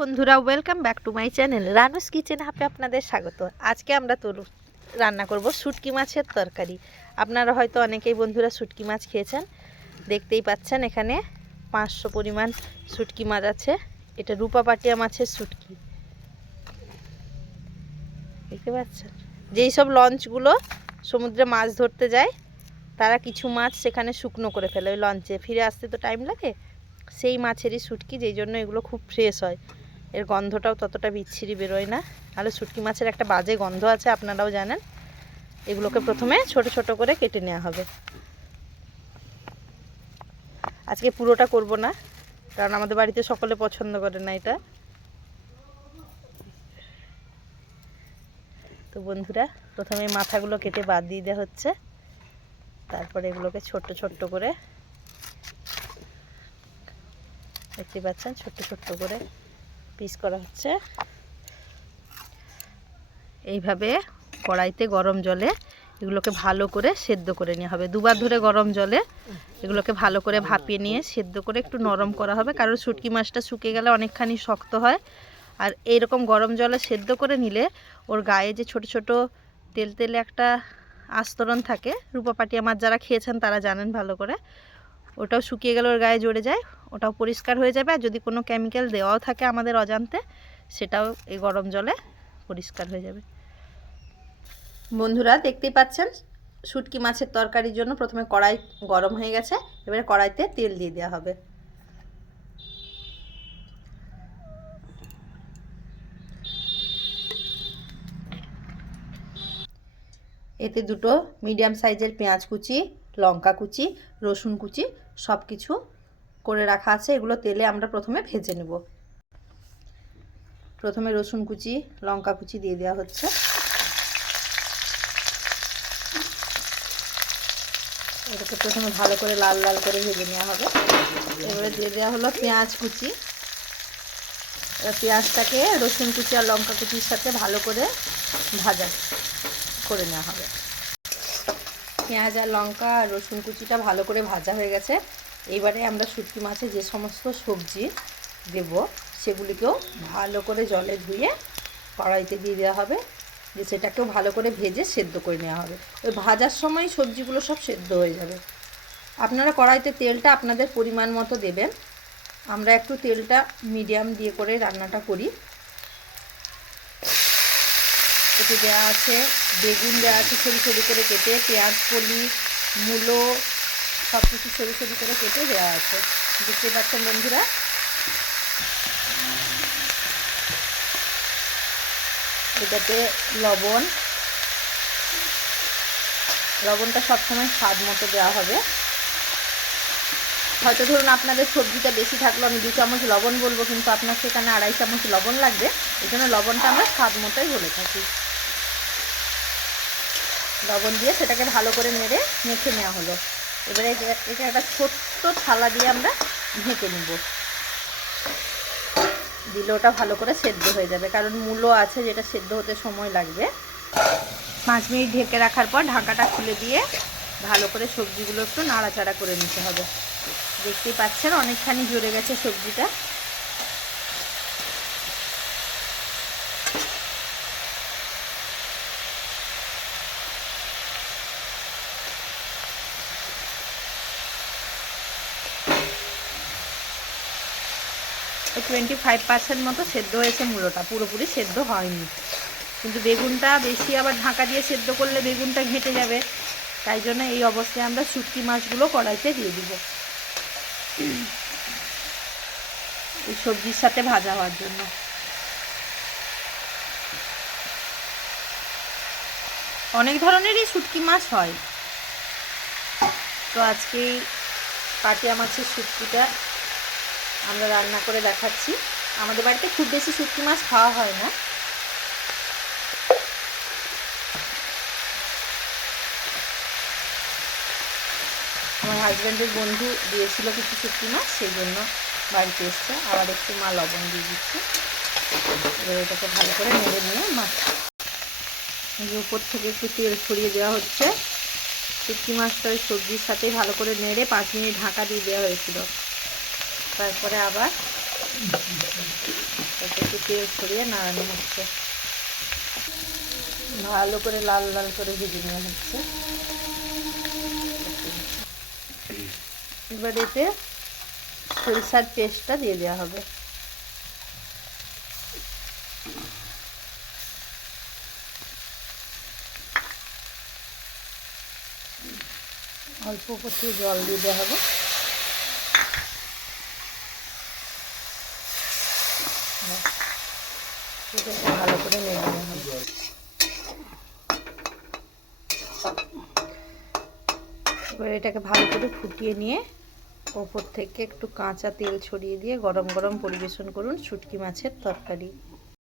বন্ধুরা welcome back to my channel Ranu's kitchen হাবে আপনাদের স্বাগত। আজকে আমরা রান্না করব শুটকি মাছের তরকারি। আপনারা হয়তো অনেকেই বন্ধুরা শুটকি মাছ খেয়েছেন। দেখতেই পাচ্ছেন এখানে 500 পরিমাণ শুটকি মাছ আছে। এটা রূপাপাটিয়া মাছের শুটকি, দেখতে পাচ্ছেন। যেই সব লঞ্চগুলো সমুদ্রে মাছ ধরতে যায় তারা কিছু মাছ সেখানে শুকনো করে ফেলে, ওই লঞ্চে ফিরে আসতে তো টাইম লাগে। সেই মাছেরই শুটকি, যেই জন্য এগুলো খুব ফ্রেশ হয়, এর গন্ধটাও ততটা বিচ্ছিরি বেরোয় না। তাহলে শুটকি মাছের একটা বাজে গন্ধ আছে, আপনারাও জানেন। এগুলোকে প্রথমে ছোট ছোট করে কেটে নেওয়া হবে। আজকে পুরোটা করব না, কারণ আমাদের বাড়িতে সকলে পছন্দ করে না এটা। তো বন্ধুরা, প্রথমে মাথাগুলো কেটে বাদ দিয়ে দেওয়া হচ্ছে। তারপরে এগুলোকে ছোট্ট ছোট্ট করে, দেখতে পাচ্ছেন, ছোট্ট ছোট্ট করে পিস করা হচ্ছে। এইভাবে কড়াইতে গরম জলে এগুলোকে ভালো করে সেদ্ধ করে নেওয়া হবে। দুবার ধরে গরম জলে এগুলোকে ভালো করে ভাপিয়ে নিয়ে সেদ্ধ করে একটু নরম করা হবে, কারণ শুটকি মাছটা শুকিয়ে গেলে অনেকখানি শক্ত হয়। আর এইরকম গরম জলে সেদ্ধ করে নিলে ওর গায়ে যে ছোট ছোট তেলে একটা আস্তরণ থাকে, রূপাপাটিয়া মাছ যারা খেয়েছেন তারা জানেন ভালো করে, ওটাও শুকিয়ে গেলে ওর গায়ে জড়ে যায়, ওটাও পরিষ্কার হয়ে যাবে। আর যদি কোনো কেমিক্যাল দেওয়াও থাকে আমাদের অজান্তে, সেটাও এই গরম জলে পরিষ্কার হয়ে যাবে। বন্ধুরা দেখতেই পাচ্ছেন, শুটকি মাছের তরকারির জন্য প্রথমে কড়াই গরম হয়ে গেছে। এবারে কড়াইতে তেল দিয়ে দেওয়া হবে। এতে দুটো মিডিয়াম সাইজের পেঁয়াজ কুচি, লঙ্কা কুচি, রসুন কুচি সব কিছু করে রাখা আছে। এগুলো তেলে আমরা প্রথমে ভেজে নেব। প্রথমে রসুন কুচি, লঙ্কা কুচি দিয়ে দেওয়া হচ্ছে। এটাকে প্রথমে ভালো করে লাল লাল করে ভেজে নেওয়া হবে। এবারে দিয়ে দেওয়া হলো পেঁয়াজ কুচি। এবার পেঁয়াজটাকে রসুন কুচি আর লঙ্কা কুচির সাথে ভালো করে ভাজা করে নেওয়া হবে। পেঁয়াজ আর লঙ্কা আর রসুন কুচিটা ভালো করে ভাজা হয়ে গেছে। এইবারে আমরা শুটকি মাছে যে সমস্ত সবজি দেব সেগুলিকেও ভালো করে জলে ধুয়ে কড়াইতে দিয়ে দেওয়া হবে, যে সেটাকেও ভালো করে ভেজে সেদ্ধ করে নেওয়া হবে। ওই ভাজার সময় সবজিগুলো সব সেদ্ধ হয়ে যাবে। আপনারা কড়াইতে তেলটা আপনাদের পরিমাণ মতো দেবেন। আমরা একটু তেলটা মিডিয়াম দিয়ে করে রান্নাটা করি। এতে দেওয়া আছে বেগুন, দেওয়া আছে সরু সরু করে কেটে, পেঁয়াজ কলি, মূলো সব কিছু সরু সরু করে কেটে দেওয়া আছে, দেখতে পাচ্ছেন বন্ধুরা। এটাতে লবণটা সবসময় স্বাদ মতো দেওয়া হবে। হয়তো ধরুন আপনাদের সবজিটা বেশি থাকলো, আমি 2 চামচ লবণ বলবো, কিন্তু আপনার সেখানে 2.5 চামচ লবণ লাগবে। এই জন্য লবণটা আমরা স্বাদ মতোই বলে থাকি। লবণ দিয়ে সেটাকে ভালো করে নেড়ে মেখে নেওয়া হলো। এবারে এটা একটা ছোট্ট থালা দিয়ে আমরা ঢেকে নেব। দিলে ওটা ভালো করে সেদ্ধ হয়ে যাবে, কারণ মূলো আছে যেটা সেদ্ধ হতে সময় লাগবে। 5 মিনিট ঢেকে রাখার পর ঢাকাটা খুলে দিয়ে ভালো করে সবজিগুলো একটু নাড়াচাড়া করে নিতে হবে। দেখতেই পাচ্ছেন অনেকখানি জুড়ে গেছে সবজিটা। ওই 25% মতো সেদ্ধ হয়েছে মূলোটা, পুরোপুরি সেদ্ধ হয়নি। কিন্তু বেগুনটা বেশি আবার ঢাকা দিয়ে সেদ্ধ করলে বেগুনটা ঘেঁটে যাবে, তাই জন্য এই অবস্থায় আমরা শুটকি মাছগুলো কড়াইতে দিয়ে দিব এই সবজির সাথে ভাজা হওয়ার জন্য। অনেক ধরনেরই শুটকি মাছ হয়, তো আজকে পাটিয়া মাছের শুটকিটা আমরা রান্না করে দেখাচ্ছি। আমাদের বাড়িতে খুব বেশি শুটকি মাছ খাওয়া হয় না। আমার হাজব্যান্ডের বন্ধু দিয়েছিল কিছু শুটকি মাছ, সেই জন্য বাড়িতে এসছে। আবার একটু মা লবণ দিয়ে দিচ্ছে। এবার এটাকে ভালো করে নেড়ে নিয়ে মাছ উপর থেকে একটু তেল ছড়িয়ে দেওয়া হচ্ছে। শুটকি মাছটা ওই সবজির সাথে ভালো করে নেড়ে 5 মিনিট ঢাকা দিয়ে দেওয়া হয়েছিল। তারপরে আবার তেল ছড়িয়ে নাড়ানো হচ্ছে, ভালো করে লাল লাল করে ভেজে নেওয়া হচ্ছে। এবার এতে সরিষার পেস্টটা দিয়ে দেওয়া হবে। অল্প করে জল দিয়ে দেওয়া হবে। ভালো করে নেড়ে নেওয়া হবে। এবার এটাকে ভালো করে ফুটিয়ে নিয়ে ওপর থেকে একটু কাঁচা তেল ছড়িয়ে দিয়ে গরম গরম পরিবেশন করুন শুটকি মাছের তরকারি।